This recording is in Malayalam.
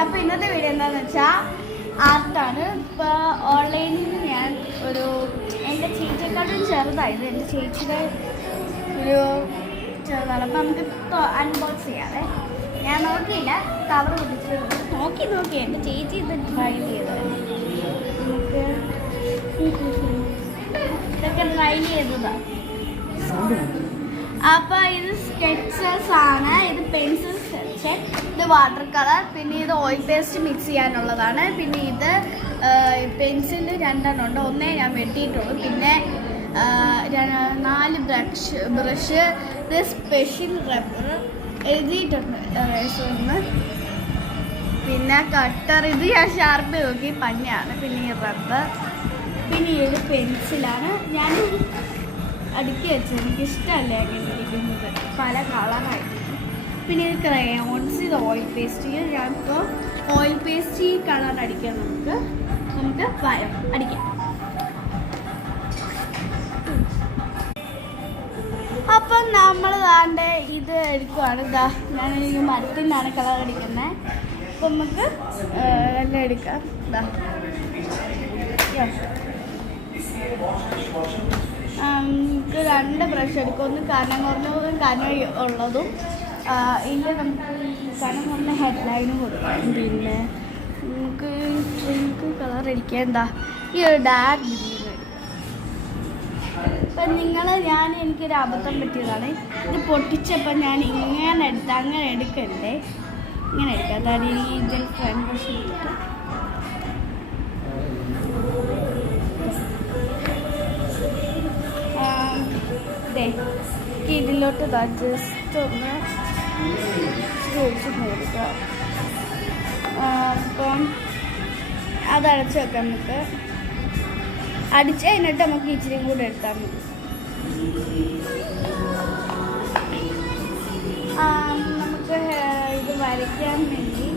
അപ്പോൾ ഇന്നത്തെ വീഡിയോ എന്താണെന്ന് വെച്ചാൽ ആർട്ടാണ്. ഇപ്പോൾ ഓൺലൈനിൽ ഞാൻ ഒരു എൻ്റെ ചേച്ചിയെക്കാട്ടും ചെറുതായത് എൻ്റെ ചേച്ചിയുടെ ഒരു ചെറുതാണ്. അപ്പോൾ നമുക്ക് അൺബോക്സ് ചെയ്യാതെ ഞാൻ നോക്കിയില്ല, കവർ പിടിച്ച് നോക്കി എൻ്റെ ചേച്ചി ഇത് ട്രൈ ചെയ്തത്. നമുക്ക് ഇതൊക്കെ ട്രൈ ചെയ്തതാണ്. അപ്പോൾ ഇത് സ്കെച്ചസ് ആണ്, ഇത് പെൻസിൽ സ്കെച്ച്, ഇത് വാട്ടർ കളർ, പിന്നെ ഇത് ഓയിൽ പേസ്റ്റ് മിക്സ് ചെയ്യാനുള്ളതാണ്. പിന്നെ ഇത് പെൻസിൽ 2 ഉണ്ട്, ഒന്നേ ഞാൻ വെട്ടിയിട്ടുള്ളൂ. പിന്നെ 4 ബ്രഷ്, ഇത് സ്പെഷ്യൽ റബ്ബർ എഴുതിയിട്ടുണ്ട് ഒന്ന്. പിന്നെ കട്ടർ, ഇത് ഞാൻ ഷാർപ്പ് നോക്കി പഞ്ഞാണ്. പിന്നെ ഈ റബ്ബർ, പിന്നെ ഇത് പെൻസിലാണ്. ഞാൻ അടുക്കി വെച്ചത്, എനിക്കിഷ്ടമല്ല അങ്ങനെ ഇരിക്കുന്നത്, പല കളറായിട്ട്. പിന്നെ ഇത് ക്രയോൺസ്, ഇത് ഓയിൽ പേസ്റ്റ്. ഞാനിപ്പോൾ ഓയിൽ പേസ്റ്റ് ഈ കളർ അടിക്കാം. നമുക്ക് വരം അടിക്കാം. അപ്പം നമ്മൾ താണ്ട് ഇത് എടുക്കുവാണ്. ഇതാ ഞാൻ ഈ മരത്തിനാണ് കളർ അടിക്കുന്നത്. അപ്പം നമുക്ക് എല്ലാം എടുക്കാം. ഇതാ നമുക്ക് 2 ബ്രഷ് എടുക്കും, ഒന്ന് കനം കുറഞ്ഞതും കനം ഉള്ളതും. ഇല്ല നമുക്ക് കനം കുറഞ്ഞ ഹെഡ്ലൈനും കൊടുക്കാം. പിന്നെ നമുക്ക് ഡ്രിങ്ക് കളർ അടിക്കാൻ എന്താ ഈ ഒരു ഡാർക്ക് ഗ്രീൻ എടുക്കാം. ഇപ്പം എനിക്കൊരു അബദ്ധം പറ്റിയതാണ്. ഇത് പൊട്ടിച്ചപ്പോൾ ഞാൻ ഇങ്ങനെ എടുത്ത് അങ്ങനെ എടുക്കണ്ടേ, ഇങ്ങനെ എടുക്കാം. അതായത് ഈ ഇതിൽ ഫ്രണ്ട് ബ്രഷ് എടുത്തിട്ട് ഇതിലോട്ട് ജസ്റ്റ് ഒന്ന് കൊടുക്കുക. അപ്പം അതടച്ച് വെക്കാം. നമുക്ക് അടിച്ച് കഴിഞ്ഞിട്ട് നമുക്ക് ഇച്ചിരിയും കൂടെ എടുത്താൽ മതി. നമുക്ക് ഇത് വരയ്ക്കാൻ വേണ്ടി